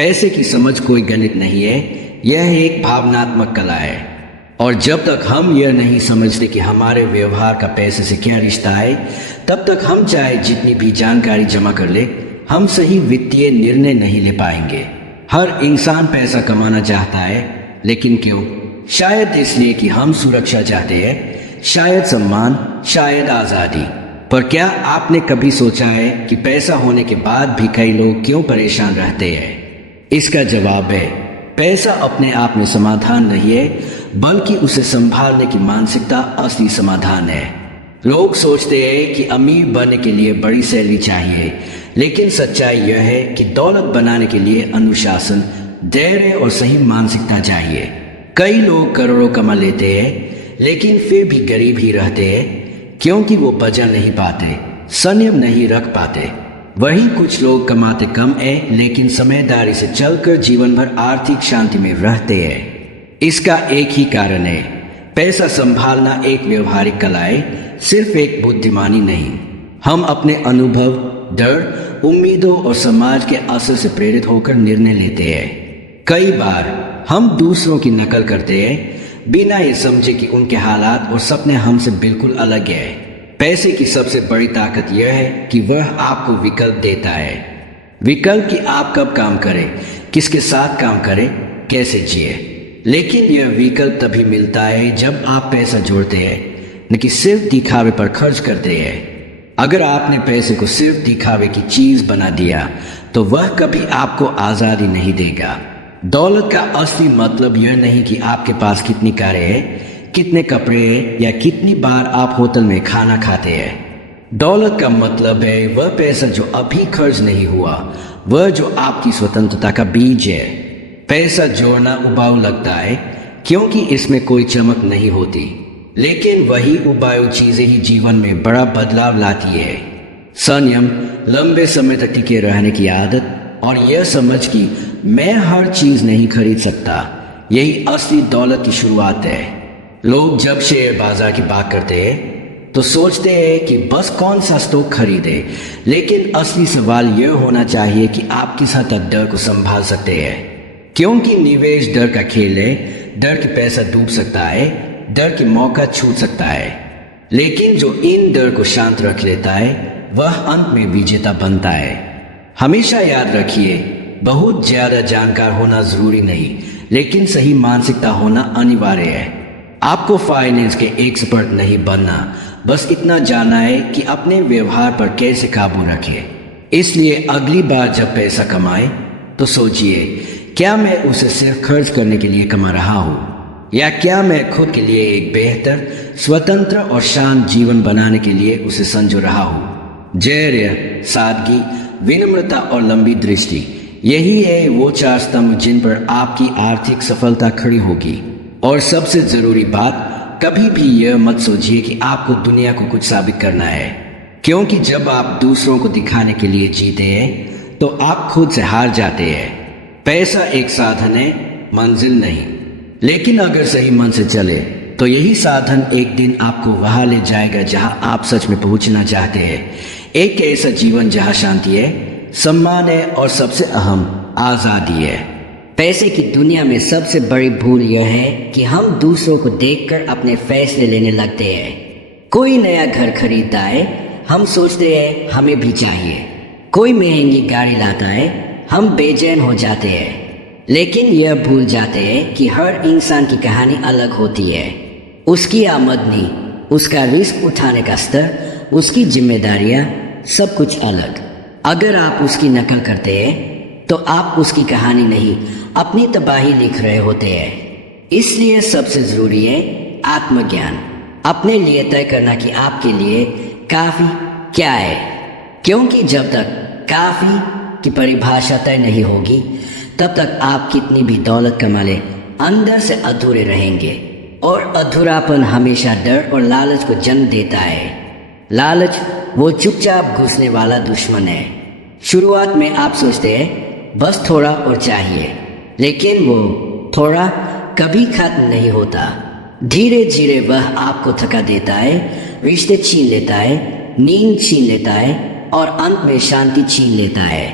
पैसे की समझ कोई गणित नहीं है, यह एक भावनात्मक कला है। और जब तक हम यह नहीं समझते कि हमारे व्यवहार का पैसे से क्या रिश्ता है, तब तक हम चाहे जितनी भी जानकारी जमा कर ले, हम सही वित्तीय निर्णय नहीं ले पाएंगे। हर इंसान पैसा कमाना चाहता है, लेकिन क्यों? शायद इसलिए कि हम सुरक्षा चाहते हैं, शायद सम्मान, शायद आज़ादी। पर क्या आपने कभी सोचा है कि पैसा होने के बाद भी कई लोग क्यों परेशान रहते हैं? इसका जवाब है, पैसा अपने आप में समाधान नहीं है, बल्कि उसे संभालने की मानसिकता असली समाधान है। लोग सोचते हैं कि अमीर बनने के लिए बड़ी सैलरी चाहिए, लेकिन सच्चाई यह है कि दौलत बनाने के लिए अनुशासन, धैर्य और सही मानसिकता चाहिए। कई लोग करोड़ों कमा लेते हैं, लेकिन फिर भी गरीब ही रहते हैं, क्योंकि वो बचा नहीं पाते, संयम नहीं रख पाते। वहीं कुछ लोग कमाते कम है, लेकिन समझदारी से चलकर जीवन भर आर्थिक शांति में रहते हैं। इसका एक ही कारण है, पैसा संभालना एक व्यवहारिक कला है, सिर्फ एक बुद्धिमानी नहीं। हम अपने अनुभव, डर, उम्मीदों और समाज के असर से प्रेरित होकर निर्णय लेते हैं। कई बार हम दूसरों की नकल करते हैं, बिना ये समझे कि उनके हालात और सपने हमसे बिल्कुल अलग है। पैसे की सबसे बड़ी ताकत यह है कि वह आपको विकल्प देता है। विकल्प कि आप कब काम करें, किसके साथ काम करें, कैसे जिए। लेकिन यह विकल्प तभी मिलता है जब आप पैसा जोड़ते हैं, न कि सिर्फ दिखावे पर खर्च करते हैं। अगर आपने पैसे को सिर्फ दिखावे की चीज बना दिया, तो वह कभी आपको आज़ादी नहीं देगा। दौलत का असली मतलब यह नहीं कि आपके पास कितनी कारें हैं, कितने कपड़े हैं या कितनी बार आप होटल में खाना खाते हैं। दौलत का मतलब है वह पैसा जो अभी खर्च नहीं हुआ, वह जो आपकी स्वतंत्रता का बीज है। पैसा जोड़ना उबाऊ लगता है, क्योंकि इसमें कोई चमक नहीं होती, लेकिन वही उबाऊ चीजें ही जीवन में बड़ा बदलाव लाती है। संयम, लंबे समय तक टिके रहने की आदत और यह समझ कि मैं हर चीज नहीं खरीद सकता, यही असली दौलत की शुरुआत है। लोग जब शेयर बाजार की बात करते हैं तो सोचते हैं कि बस कौन सा स्टॉक खरीदे, लेकिन असली सवाल यह होना चाहिए कि आप किस हद तक डर को संभाल सकते हैं। क्योंकि निवेश डर का खेल है, डर के पैसा डूब सकता है, डर के मौका छूट सकता है। लेकिन जो इन डर को शांत रख लेता है, वह अंत में विजेता बनता है। हमेशा याद रखिए, बहुत ज्यादा जानकार होना जरूरी नहीं, लेकिन सही मानसिकता होना अनिवार्य है। आपको फाइनेंस के एक्सपर्ट नहीं बनना, बस इतना जानना है कि अपने व्यवहार पर कैसे काबू रखें। इसलिए अगली बार जब पैसा कमाए तो सोचिए, क्या मैं उसे सिर्फ खर्च करने के लिए कमा रहा हूँ, या क्या मैं खुद के लिए एक बेहतर, स्वतंत्र और शांत जीवन बनाने के लिए उसे संजो रहा हूँ। धैर्य, सादगी, विनम्रता और लंबी दृष्टि, यही है वो 4 स्तंभ जिन पर आपकी आर्थिक सफलता खड़ी होगी। और सबसे जरूरी बात, कभी भी यह मत सोचिए कि आपको दुनिया को कुछ साबित करना है, क्योंकि जब आप दूसरों को दिखाने के लिए जीते हैं तो आप खुद से हार जाते हैं। पैसा एक साधन है, मंजिल नहीं। लेकिन अगर सही मन से चले तो यही साधन एक दिन आपको वहां ले जाएगा जहां आप सच में पहुंचना चाहते हैं। एक ऐसा जीवन जहां शांति है, सम्मान है और सबसे अहम आजादी है। पैसे की दुनिया में सबसे बड़ी भूल यह है कि हम दूसरों को देखकर अपने फैसले लेने लगते हैं। कोई नया घर खरीदता है, हम सोचते हैं हमें भी चाहिए। कोई महंगी गाड़ी लाता है, हम बेचैन हो जाते हैं। लेकिन यह भूल जाते हैं कि हर इंसान की कहानी अलग होती है। उसकी आमदनी, उसका रिस्क उठाने का स्तर, उसकी जिम्मेदारियां, सब कुछ अलग। अगर आप उसकी नकल करते हैं तो आप उसकी कहानी नहीं, अपनी तबाही लिख रहे होते हैं। इसलिए सबसे जरूरी है आत्मज्ञान। अपने लिए तय करना कि आपके लिए काफी क्या है, क्योंकि जब तक काफी की परिभाषा तय नहीं होगी, तब तक आप कितनी भी दौलत कमा ले, अंदर से अधूरे रहेंगे। और अधूरापन हमेशा डर और लालच को जन्म देता है। लालच वो चुपचाप घुसने वाला दुश्मन है। शुरुआत में आप सोचते हैं बस थोड़ा और चाहिए, लेकिन वो थोड़ा कभी खत्म नहीं होता। धीरे धीरे वह आपको थका देता है, रिश्ते छीन लेता है, नींद छीन लेता है और अंत में शांति छीन लेता है।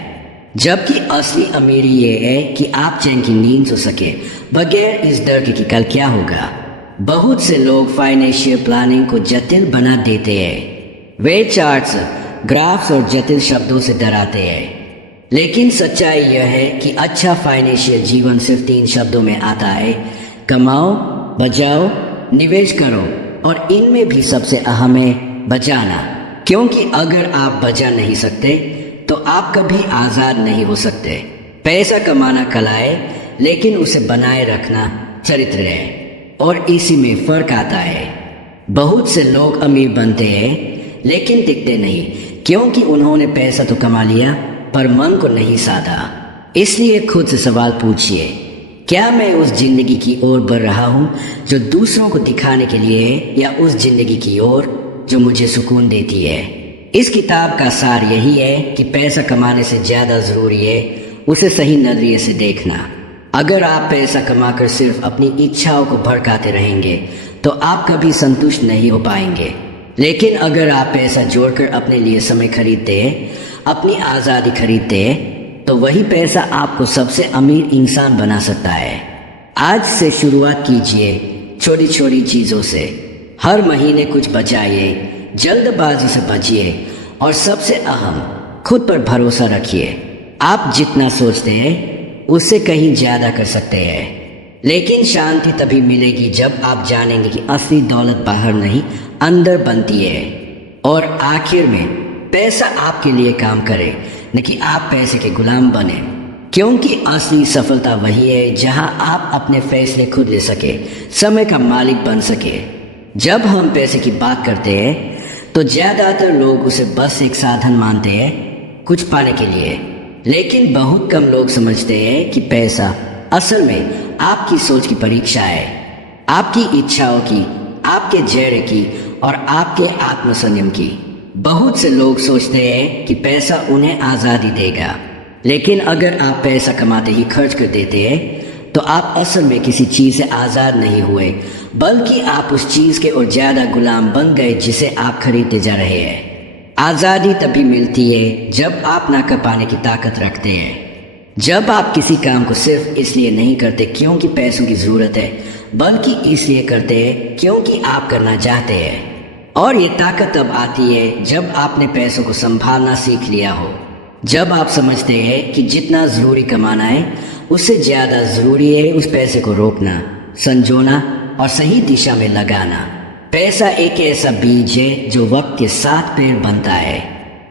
जबकि असली अमीरी ये है कि आप चैन की नींद सो सके बगैर इस डर के कि कल क्या होगा। बहुत से लोग फाइनेंशियल प्लानिंग को जटिल बना देते हैं। वे चार्ट्स, ग्राफ्स और जटिल शब्दों से डराते हैं। लेकिन सच्चाई यह है कि अच्छा फाइनेंशियल जीवन सिर्फ 3 शब्दों में आता है: कमाओ, बचाओ, निवेश करो। और इनमें भी सबसे अहम है बचाना। क्योंकि अगर आप बचा नहीं सकते तो आप कभी आज़ाद नहीं हो सकते। पैसा कमाना कला है, लेकिन उसे बनाए रखना चरित्र है। और इसी में फर्क आता है। बहुत से लोग अमीर बनते हैं लेकिन टिकते नहीं, क्योंकि उन्होंने पैसा तो कमा लिया पर मन को नहीं साधा। इसलिए खुद से सवाल पूछिए, क्या मैं उस जिंदगी की ओर बढ़ रहा हूँ जो दूसरों को दिखाने के लिए है, या उस जिंदगी की ओर जो मुझे सुकून देती है। इस किताब का सार यही है कि पैसा कमाने से ज़्यादा ज़रूरी है उसे सही नजरिए से देखना। अगर आप पैसा कमाकर सिर्फ अपनी इच्छाओं को भड़काते रहेंगे तो आप कभी संतुष्ट नहीं हो पाएंगे। लेकिन अगर आप पैसा जोड़कर अपने लिए समय खरीदते हैं, अपनी आज़ादी खरीदते हैं, तो वही पैसा आपको सबसे अमीर इंसान बना सकता है। आज से शुरुआत कीजिए छोटी छोटी चीज़ों से। हर महीने कुछ बचाइए, जल्दबाजी से बचिए और सबसे अहम, खुद पर भरोसा रखिए। आप जितना सोचते हैं उससे कहीं ज़्यादा कर सकते हैं। लेकिन शांति तभी मिलेगी जब आप जानेंगे कि असली दौलत बाहर नहीं, अंदर बनती है। और आखिर में पैसा आपके लिए काम करे, न कि आप पैसे के गुलाम बने। क्योंकि असली सफलता वही है जहां आप अपने फैसले खुद ले सके, समय का मालिक बन सके। जब हम पैसे की बात करते हैं तो ज़्यादातर लोग उसे बस एक साधन मानते हैं कुछ पाने के लिए। लेकिन बहुत कम लोग समझते हैं कि पैसा असल में आपकी सोच की परीक्षा है, आपकी इच्छाओं की, आपके धैर्य की और आपके आत्मसंयम की। बहुत से लोग सोचते हैं कि पैसा उन्हें आज़ादी देगा, लेकिन अगर आप पैसा कमाते ही खर्च कर देते हैं तो आप असल में किसी चीज़ से आज़ाद नहीं हुए, बल्कि आप उस चीज़ के और ज़्यादा गुलाम बन गए जिसे आप खरीदते जा रहे हैं। आज़ादी तभी मिलती है जब आप ना कर पाने की ताकत रखते हैं। जब आप किसी काम को सिर्फ इसलिए नहीं करते क्योंकि पैसों की ज़रूरत है, बल्कि इसलिए करते हैं क्योंकि आप करना चाहते हैं। और ये ताकत तब आती है जब आपने पैसों को संभालना सीख लिया हो। जब आप समझते हैं कि जितना ज़रूरी कमाना है उससे ज़्यादा ज़रूरी है उस पैसे को रोकना, संजोना और सही दिशा में लगाना। पैसा एक ऐसा बीज है जो वक्त के साथ पेड़ बनता है,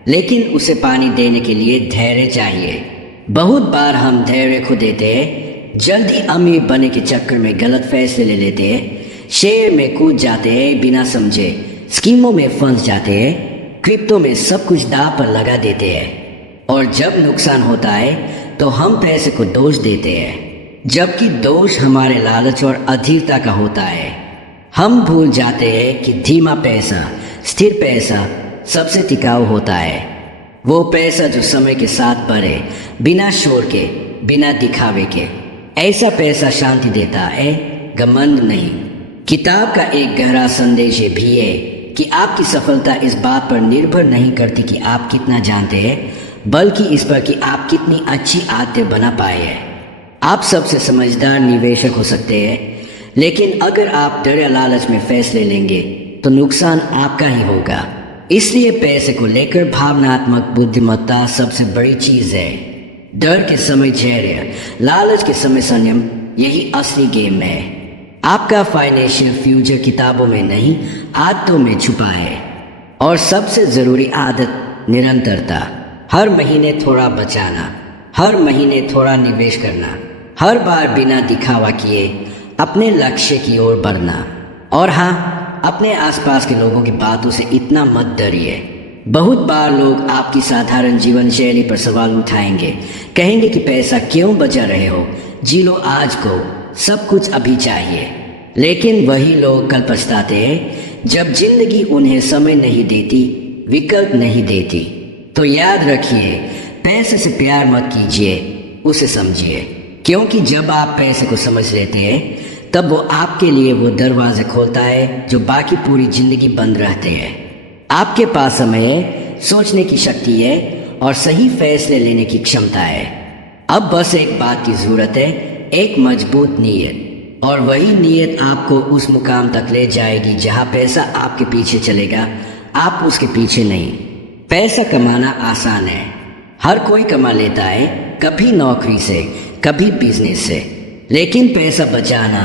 लेकिन उसे पानी देने के लिए धैर्य चाहिए। बहुत बार हम धैर्य खो देते हैं, जल्दी अमीर बनने के चक्कर में गलत फैसले ले लेते हैं, शेयर में कूद जाते हैं बिना समझे, स्कीमों में फंस जाते हैं, क्रिप्टो में सब कुछ दांव पर लगा देते हैं। और जब नुकसान होता है तो हम पैसे को दोष देते हैं, जबकि दोष हमारे लालच और अधीरता का होता है। हम भूल जाते हैं कि धीमा पैसा, स्थिर पैसा सबसे टिकाऊ होता है। वो पैसा जो समय के साथ बढ़े, बिना शोर के, बिना दिखावे के। ऐसा पैसा शांति देता है, घमंड नहीं। किताब का एक गहरा संदेश ये भी है कि आपकी सफलता इस बात पर निर्भर नहीं करती कि आप कितना जानते हैं, बल्कि इस पर कि आप कितनी अच्छी आदतें बना पाए हैं। आप सबसे समझदार निवेशक हो सकते हैं, लेकिन अगर आप डर या लालच में फैसले लेंगे तो नुकसान आपका ही होगा। इसलिए पैसे को लेकर भावनात्मक बुद्धिमत्ता सबसे बड़ी चीज़ है। डर के समय धैर्य, लालच के समय संयम, यही असली गेम है। आपका फाइनेंशियल फ्यूचर किताबों में नहीं, आदतों में छुपा है। और सबसे ज़रूरी आदत निरंतरता। हर महीने थोड़ा बचाना, हर महीने थोड़ा निवेश करना, हर बार बिना दिखावा किए अपने लक्ष्य की ओर बढ़ना। और हाँ, अपने आसपास के लोगों की बातों से इतना मत डरिए। बहुत बार लोग आपकी साधारण जीवन शैली पर सवाल उठाएंगे, कहेंगे कि पैसा क्यों बचा रहे हो, जी लो आज को, सब कुछ अभी चाहिए। लेकिन वही लोग कल पछताते हैं जब जिंदगी उन्हें समय नहीं देती, विकल्प नहीं देती। तो याद रखिए, पैसे से प्यार मत कीजिए, उसे समझिए। क्योंकि जब आप पैसे को समझ लेते हैं तब वो आपके लिए वो दरवाजे खोलता है जो बाकी पूरी जिंदगी बंद रहते हैं। आपके पास समय है, सोचने की शक्ति है और सही फैसले लेने की क्षमता है। अब बस एक बात की जरूरत है, एक मजबूत नीयत, और वही नीयत आपको उस मुकाम तक ले जाएगी जहां पैसा आपके पीछे चलेगा, आप उसके पीछे नहीं। पैसा कमाना आसान है, हर कोई कमा लेता है, कभी नौकरी से, कभी बिजनेस से, लेकिन पैसा बचाना,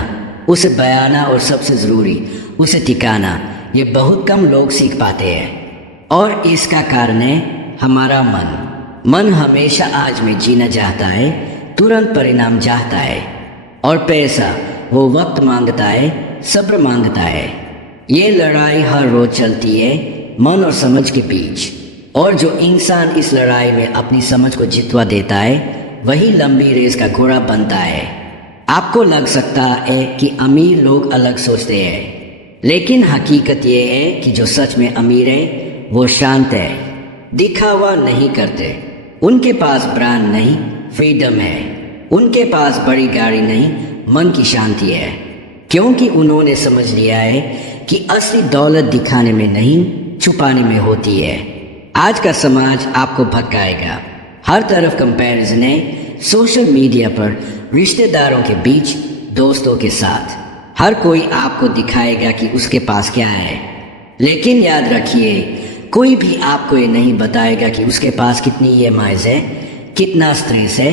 उसे बयाना और सबसे जरूरी उसे टिकाना, ये बहुत कम लोग सीख पाते हैं। और इसका कारण है हमारा मन हमेशा आज में जीना चाहता है, तुरंत परिणाम चाहता है, और पैसा वो वक्त मांगता है, सब्र मांगता है। ये लड़ाई हर रोज चलती है मन और समझ के बीच, और जो इंसान इस लड़ाई में अपनी समझ को जितवा देता है वही लंबी रेस का घोड़ा बनता है। आपको लग सकता है कि अमीर लोग अलग सोचते हैं, लेकिन हकीकत ये है कि जो सच में अमीर है वो शांत है, दिखावा नहीं करते। उनके पास ब्रांड नहीं, फ्रीडम है। उनके पास बड़ी गाड़ी नहीं, मन की शांति है, क्योंकि उन्होंने समझ लिया है कि असली दौलत दिखाने में नहीं, छुपाने में होती है। आज का समाज आपको भटकाएगा, हर तरफ कंपैरिजन है, सोशल मीडिया पर, रिश्तेदारों के बीच, दोस्तों के साथ, हर कोई आपको दिखाएगा कि उसके पास क्या है। लेकिन याद रखिए, कोई भी आपको ये नहीं बताएगा कि उसके पास कितनी EMIs है, कितना स्ट्रेस है,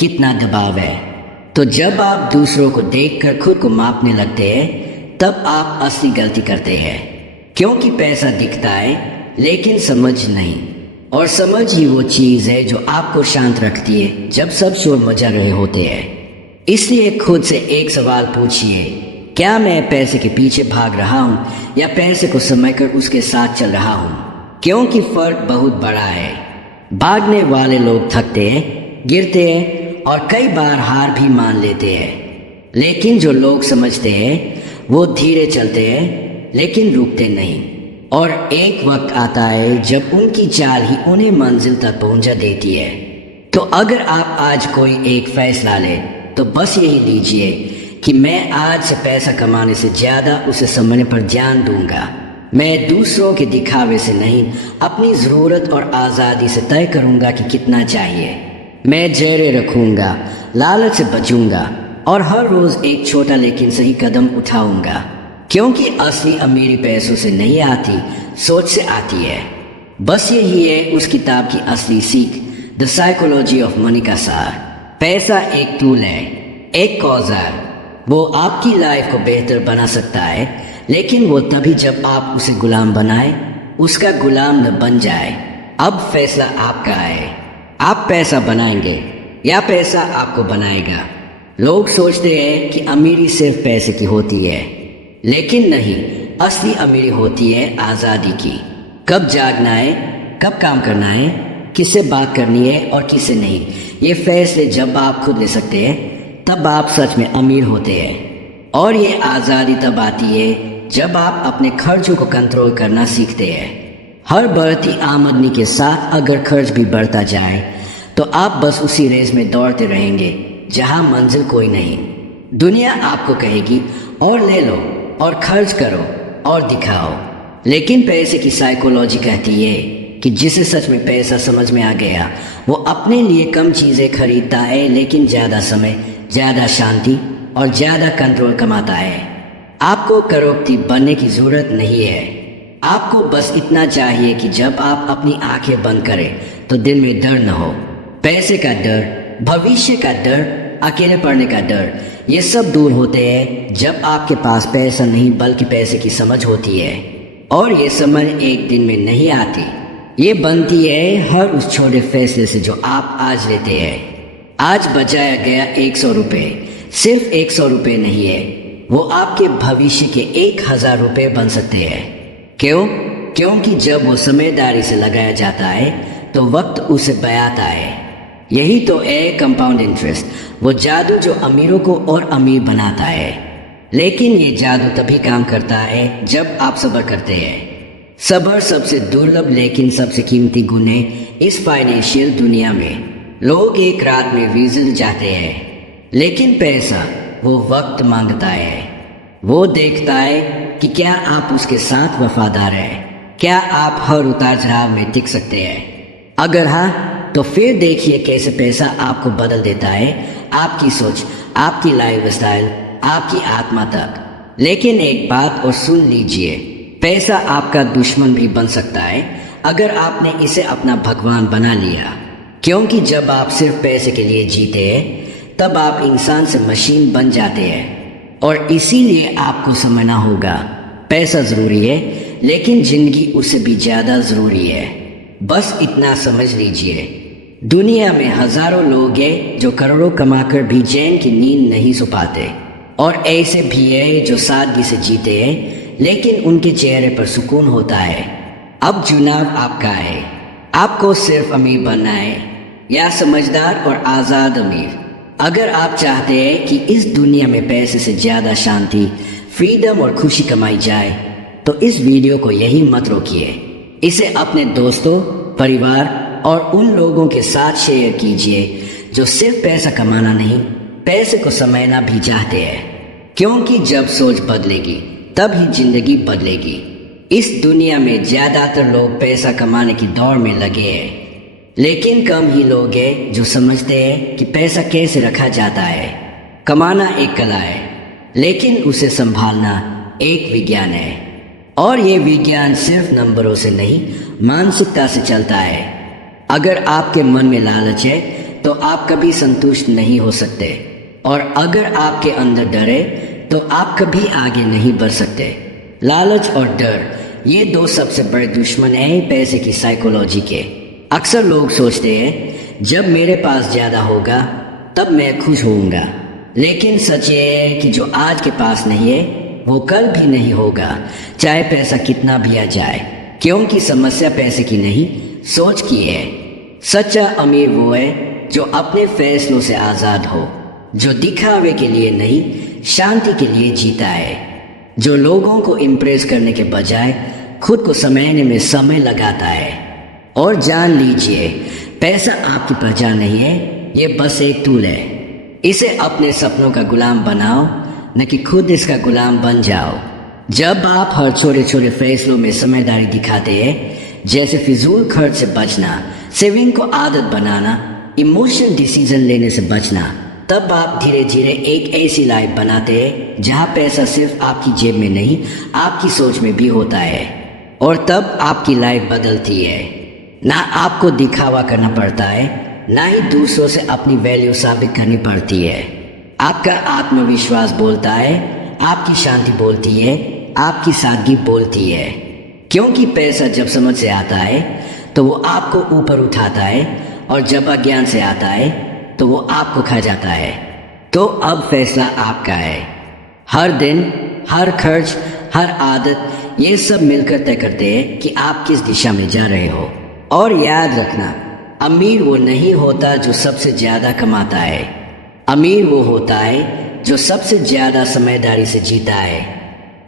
कितना दबाव है। तो जब आप दूसरों को देखकर खुद को मापने लगते हैं, तब आप असली गलती करते हैं, क्योंकि पैसा दिखता है लेकिन समझ नहीं, और समझ ही वो चीज है जो आपको शांत रखती है जब सब शोर मचा रहे होते हैं। इसलिए खुद से एक सवाल पूछिए, क्या मैं पैसे के पीछे भाग रहा हूँ या पैसे को समझकर उसके साथ चल रहा हूँ? क्योंकि फर्क बहुत बड़ा है। भागने वाले लोग थकते हैं, गिरते हैं और कई बार हार भी मान लेते हैं, लेकिन जो लोग समझते हैं वो धीरे चलते हैं लेकिन रुकते नहीं, और एक वक्त आता है जब उनकी चाल ही उन्हें मंजिल तक पहुंचा देती है। तो अगर आप आज कोई एक फैसला ले तो बस यही लीजिए कि मैं आज से पैसा कमाने से ज्यादा उसे समझने पर ध्यान दूंगा। मैं दूसरों के दिखावे से नहीं, अपनी जरूरत और आज़ादी से तय करूंगा कि कितना चाहिए। मैं धैर्य रखूंगा, लालच से बचूंगा, और हर रोज एक छोटा लेकिन सही कदम उठाऊंगा, क्योंकि असली अमीरी पैसों से नहीं आती, सोच से आती है। बस यही है उस किताब की असली सीख, द साइकोलॉजी ऑफ मनी का सार। पैसा एक टूल है, एक औजार, वो आपकी लाइफ को बेहतर बना सकता है, लेकिन वो तभी जब आप उसे गुलाम बनाए, उसका गुलाम न बन जाए। अब फैसला आपका है, आप पैसा बनाएंगे या पैसा आपको बनाएगा। लोग सोचते हैं कि अमीरी सिर्फ पैसे की होती है, लेकिन नहीं, असली अमीरी होती है आज़ादी की। कब जागना है, कब काम करना है, किससे बात करनी है और किससे नहीं, ये फैसले जब आप खुद ले सकते हैं, तब आप सच में अमीर होते हैं। और ये आज़ादी तब आती है जब आप अपने खर्चों को कंट्रोल करना सीखते हैं। हर बढ़ती आमदनी के साथ अगर खर्च भी बढ़ता जाए तो आप बस उसी रेस में दौड़ते रहेंगे जहां मंजिल कोई नहीं। दुनिया आपको कहेगी और ले लो और खर्च करो और दिखाओ, लेकिन पैसे की साइकोलॉजी कहती है कि जिसे सच में पैसा समझ में आ गया वो अपने लिए कम चीजें खरीदता है, लेकिन ज्यादा समय, ज्यादा शांति और ज्यादा कंट्रोल कमाता है। आपको करोड़पति बनने की जरूरत नहीं है, आपको बस इतना चाहिए कि जब आप अपनी आंखें बंद करें तो दिल में डर न हो। पैसे का डर, भविष्य का डर, अकेले पड़ने का डर, ये सब दूर होते हैं जब आपके पास पैसा नहीं बल्कि पैसे की समझ होती है। और ये समझ एक दिन में नहीं आती, ये बनती है हर उस छोटे फैसले से जो आप आज लेते हैं। आज बचाया गया 100 रुपये सिर्फ 100 रुपये नहीं है, वो आपके भविष्य के 1000 रुपये बन सकते हैं। क्यों? क्योंकि जब वो समझदारी से लगाया जाता है तो वक्त उसे बयाता है। यही तो है कंपाउंड इंटरेस्ट, वो जादू जो अमीरों को और अमीर बनाता है। लेकिन ये जादू तभी काम करता है जब आप सब्र करते हैं। सब्र सबसे दुर्लभ लेकिन सबसे कीमती गुण है इस फाइनेंशियल दुनिया में। लोग एक रात में विजिल जाते हैं, लेकिन पैसा वो वक्त मांगता है। वो देखता है कि क्या आप उसके साथ वफादार हैं, क्या आप हर उतार चढ़ाव में टिक सकते हैं। अगर हाँ, तो फिर देखिए कैसे पैसा आपको बदल देता है, आपकी सोच, आपकी लाइफस्टाइल, आपकी आत्मा तक। लेकिन एक बात और सुन लीजिए, पैसा आपका दुश्मन भी बन सकता है अगर आपने इसे अपना भगवान बना लिया। क्योंकि जब आप सिर्फ पैसे के लिए जीते हैं, तब आप इंसान से मशीन बन जाते हैं। और इसीलिए आपको समझना होगा, पैसा जरूरी है, लेकिन जिंदगी उससे भी ज्यादा जरूरी है। बस इतना समझ लीजिए, दुनिया में हजारों लोग हैं जो करोड़ों कमाकर भी चैन की नींद नहीं सो पाते, और ऐसे भी है जो सादगी से जीते हैं, लेकिन उनके चेहरे पर सुकून होता है। अब चुनाव आपका है, आपको सिर्फ अमीर बनना है या समझदार और आजाद अमीर। अगर आप चाहते हैं कि इस दुनिया में पैसे से ज्यादा शांति, फ्रीडम और खुशी कमाई जाए, तो इस वीडियो को यही मत रोकिए। इसे अपने दोस्तों, परिवार और उन लोगों के साथ शेयर कीजिए जो सिर्फ पैसा कमाना नहीं, पैसे को समझना भी चाहते हैं। क्योंकि जब सोच बदलेगी, तब ही जिंदगी बदलेगी। इस दुनिया में ज्यादातर लोग पैसा कमाने की दौड़ में लगे हैं, लेकिन कम ही लोग हैं जो समझते हैं कि पैसा कैसे रखा जाता है। कमाना एक कला है, लेकिन उसे संभालना एक विज्ञान है। और ये विज्ञान सिर्फ नंबरों से नहीं, मानसिकता से चलता है। अगर आपके मन में लालच है, तो आप कभी संतुष्ट नहीं हो सकते। और अगर आपके अंदर डर है, तो आप कभी आगे नहीं बढ़ सकते। लालच और डर, ये दो सबसे बड़े दुश्मन हैं पैसे की साइकोलॉजी के। अक्सर लोग सोचते हैं, जब मेरे पास ज्यादा होगा तब मैं खुश होऊंगा। लेकिन सच ये है कि जो आज के पास नहीं है, वो कल भी नहीं होगा, चाहे पैसा कितना भी आ जाए। क्योंकि समस्या पैसे की नहीं, सोच की है। सच्चा अमीर वो है जो अपने फैसलों से आजाद हो, जो दिखावे के लिए नहीं, शांति के लिए जीता है, जो लोगों को इम्प्रेस करने के बजाय खुद को समझने में समय लगाता है। और जान लीजिए, पैसा आपकी पहचान नहीं है, ये बस एक टूल है। इसे अपने सपनों का गुलाम बनाओ, न कि खुद इसका गुलाम बन जाओ। जब आप हर छोटे छोटे फैसलों में समझदारी दिखाते हैं, जैसे फिजूल खर्च से बचना, सेविंग को आदत बनाना, इमोशनल डिसीजन लेने से बचना, तब आप धीरे धीरे एक ऐसी लाइफ बनाते हैं जहाँ पैसा सिर्फ आपकी जेब में नहीं, आपकी सोच में भी होता है। और तब आपकी लाइफ बदलती है। ना आपको दिखावा करना पड़ता है, ना ही दूसरों से अपनी वैल्यू साबित करनी पड़ती है। आपका आत्मविश्वास बोलता है, आपकी शांति बोलती है, आपकी सादगी बोलती है। क्योंकि पैसा जब समझ से आता है, तो वो आपको ऊपर उठाता है, और जब अज्ञान से आता है, तो वो आपको खा जाता है। तो अब फैसला आपका है। हर दिन, हर खर्च, हर आदत, ये सब मिलकर तय करते हैं कि आप किस दिशा में जा रहे हो। और याद रखना, अमीर वो नहीं होता जो सबसे ज्यादा कमाता है, अमीर वो होता है जो सबसे ज्यादा समझदारी से जीता है।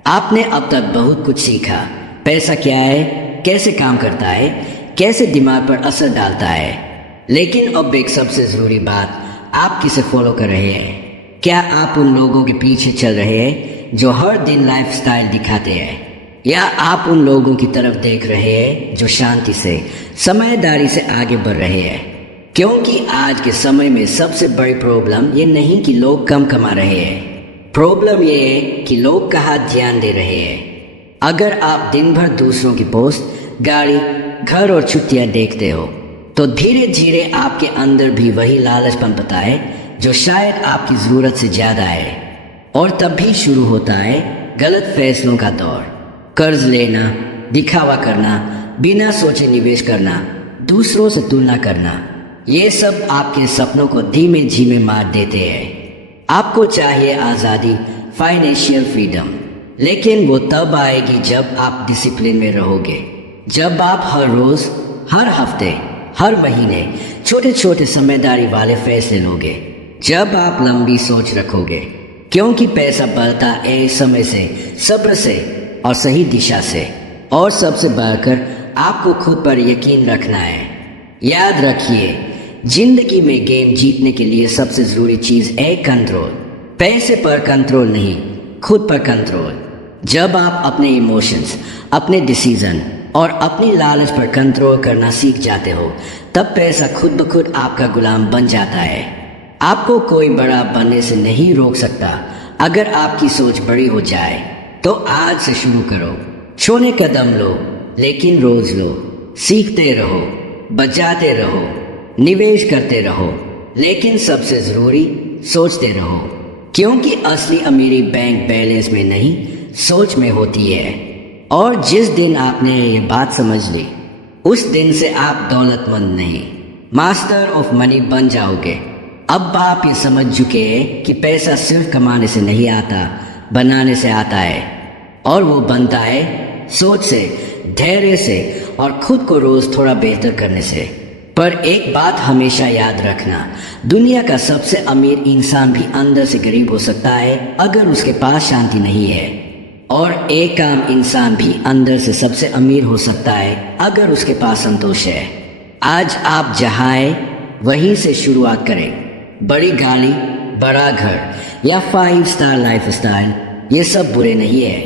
आपने अब तक बहुत कुछ सीखा, पैसा क्या है, कैसे काम करता है, कैसे दिमाग पर असर डालता है। लेकिन अब एक सबसे जरूरी बात, आप किसे फॉलो कर रहे हैं? क्या आप उन लोगों के पीछे चल रहे हैं जो हर दिन लाइफस्टाइल दिखाते हैं, या आप उन लोगों की तरफ देख रहे हैं जो शांति से, समझदारी से आगे बढ़ रहे हैं? क्योंकि आज के समय में सबसे बड़ी प्रॉब्लम ये नहीं कि लोग कम कमा रहे हैं, प्रॉब्लम ये है कि लोग कहाँ ध्यान दे रहे हैं। अगर आप दिन भर दूसरों की पोस्ट, गाड़ी, घर और छुट्टियां देखते हो, तो धीरे धीरे आपके अंदर भी वही लालच पनपता है जो शायद आपकी जरूरत से ज्यादा है। और तब भी शुरू होता है गलत फैसलों का दौर। कर्ज लेना, दिखावा करना, बिना सोचे निवेश करना, दूसरों से तुलना करना, ये सब आपके सपनों को धीमे धीमे मार देते हैं। आपको चाहिए आज़ादी, फाइनेंशियल फ्रीडम, लेकिन वो तब आएगी जब आप डिसिप्लिन में रहोगे, जब आप हर रोज, हर हफ्ते, हर महीने छोटे छोटे समझदारी वाले फैसले लोगे, जब आप लंबी सोच रखोगे। क्योंकि पैसा बढ़ता है समय से, सब्र से और सही दिशा से। और सबसे बढ़कर आपको खुद पर यकीन रखना है। याद रखिए, जिंदगी में गेम जीतने के लिए सबसे जरूरी चीज है कंट्रोल। पैसे पर कंट्रोल नहीं, खुद पर कंट्रोल। जब आप अपने इमोशंस, अपने डिसीजन और अपनी लालच पर कंट्रोल करना सीख जाते हो, तब पैसा खुद ब खुद आपका गुलाम बन जाता है। आपको कोई बड़ा बनने से नहीं रोक सकता। अगर आपकी सोच बड़ी हो जाए तो आज से शुरू करो। छोटे कदम लो, लेकिन रोज लो। सीखते रहो, बचाते रहो, निवेश करते रहो, लेकिन सबसे जरूरी सोचते रहो, क्योंकि असली अमीरी बैंक बैलेंस में नहीं, सोच में होती है। और जिस दिन आपने ये बात समझ ली, उस दिन से आप दौलतमंद नहीं, मास्टर ऑफ मनी बन जाओगे। अब आप ये समझ चुके हैं कि पैसा सिर्फ कमाने से नहीं आता, बनाने से आता है। और वो बनता है सोच से, धैर्य से और खुद को रोज थोड़ा बेहतर करने से। पर एक बात हमेशा याद रखना, दुनिया का सबसे अमीर इंसान भी अंदर से गरीब हो सकता है अगर उसके पास शांति नहीं है। और एक काम इंसान भी अंदर से सबसे अमीर हो सकता है अगर उसके पास संतोष है। आज आप जहाँ हैं वहीं से शुरुआत करें। बड़ी गाड़ी, बड़ा घर या 5 स्टार लाइफ स्टाइल, ये सब बुरे नहीं है,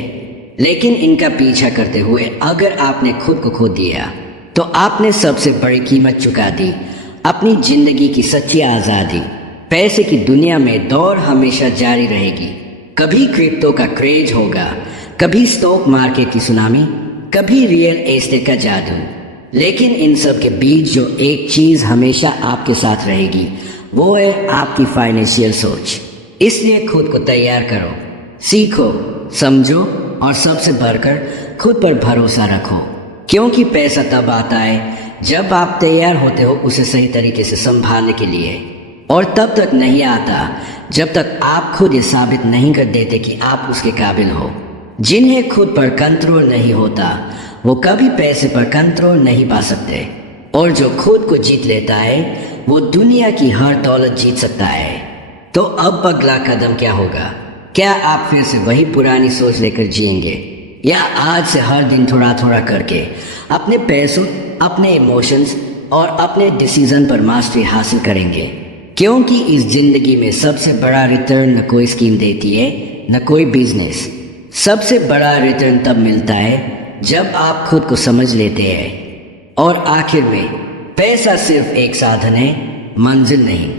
लेकिन इनका पीछा करते हुए अगर आपने खुद को खो दिया तो आपने सबसे बड़ी कीमत चुका दी, अपनी जिंदगी की सच्ची आज़ादी। पैसे की दुनिया में दौड़ हमेशा जारी रहेगी। कभी क्रिप्टो का क्रेज होगा, कभी स्टॉक मार्केट की सुनामी, कभी रियल एस्टेट का जादू, लेकिन इन सब के बीच जो एक चीज हमेशा आपके साथ रहेगी, वो है आपकी फाइनेंशियल सोच। इसलिए खुद को तैयार करो, सीखो, समझो और सबसे बढ़कर खुद पर भरोसा रखो, क्योंकि पैसा तब आता है जब आप तैयार होते हो उसे सही तरीके से संभालने के लिए, और तब तक नहीं आता जब तक आप खुद ये साबित नहीं कर देते कि आप उसके काबिल हो। जिन्हें खुद पर कंट्रोल नहीं होता वो कभी पैसे पर कंट्रोल नहीं पा सकते, और जो खुद को जीत लेता है वो दुनिया की हर दौलत जीत सकता है। तो अब अगला कदम क्या होगा? क्या आप फिर से वही पुरानी सोच लेकर जिएंगे, या आज से हर दिन थोड़ा थोड़ा करके अपने पैसों, अपने इमोशंस और अपने डिसीजन पर मास्टरी हासिल करेंगे? क्योंकि इस जिंदगी में सबसे बड़ा रिटर्न न कोई स्कीम देती है, न कोई बिजनेस। सबसे बड़ा रिटर्न तब मिलता है जब आप खुद को समझ लेते हैं। और आखिर में पैसा सिर्फ एक साधन है, मंजिल नहीं।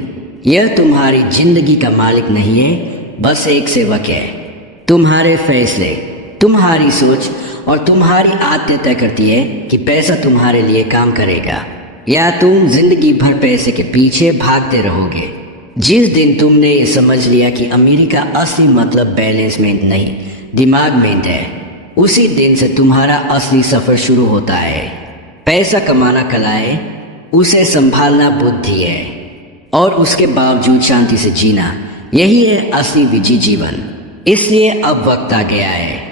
यह तुम्हारी जिंदगी का मालिक नहीं है, बस एक सेवक है। तुम्हारे फैसले, तुम्हारी सोच और तुम्हारी आदतें तय करती है कि पैसा तुम्हारे लिए काम करेगा या तुम जिंदगी भर पैसे के पीछे भागते रहोगे। जिस दिन तुमने ये समझ लिया कि अमीरी का असली मतलब बैलेंस में नहीं, दिमाग में है, उसी दिन से तुम्हारा असली सफर शुरू होता है। पैसा कमाना कला है, उसे संभालना बुद्धि है, और उसके बावजूद शांति से जीना, यही है असली विजयी जीवन। इसलिए अब वक्त आ गया है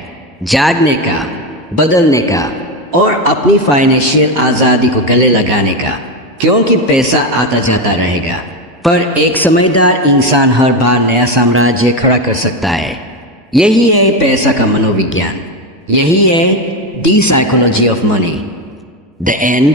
जागने का, बदलने का और अपनी फाइनेंशियल आज़ादी को गले लगाने का, क्योंकि पैसा आता जाता रहेगा, पर एक समझदार इंसान हर बार नया साम्राज्य खड़ा कर सकता है। यही है पैसा का मनोविज्ञान, यही है the psychology of money. The and.